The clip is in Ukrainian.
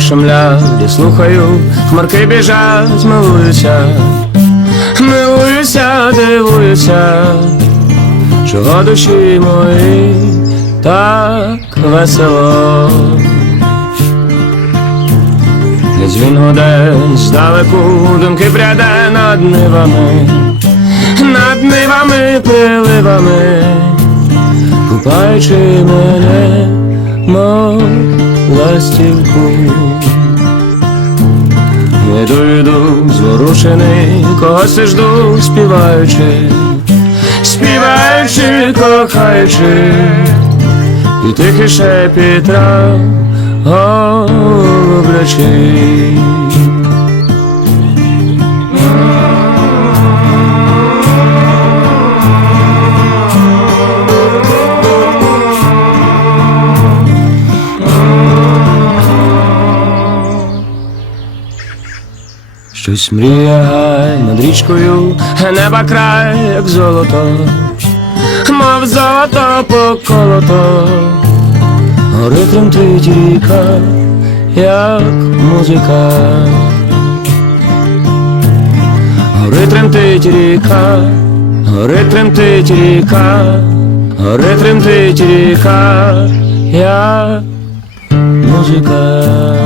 шумлять, я слухаю, хмарки біжать, милуюся, милуюся, дивуюся, чого душі мої так весело. Дзвін годин здалеку думки пряде над нивами, над нивами, приливами, купаючи мене, ластівку. Йду, йду, зворушений, когось жду, співаючи, співаючи, кохаючи, і тихий шепіт трав Щось мріє над річкою, неба край, як золото, мов золото поколото, гори тремтить ріка, як музика, гори тремтить ріка, гори тремтить ріка, гори тремтить ріка, як музика.